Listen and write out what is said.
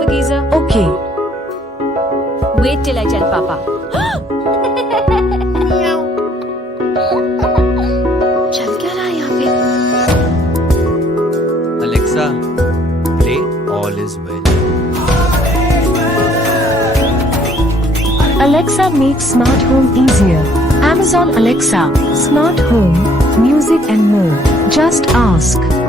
the geyser. Okay. Wait till I tell Papa. चल क्या रहा है यहाँ पे? Alexa, play All Is Well. Alexa makes smart home easier. Amazon Alexa, smart home, music and more. Just ask.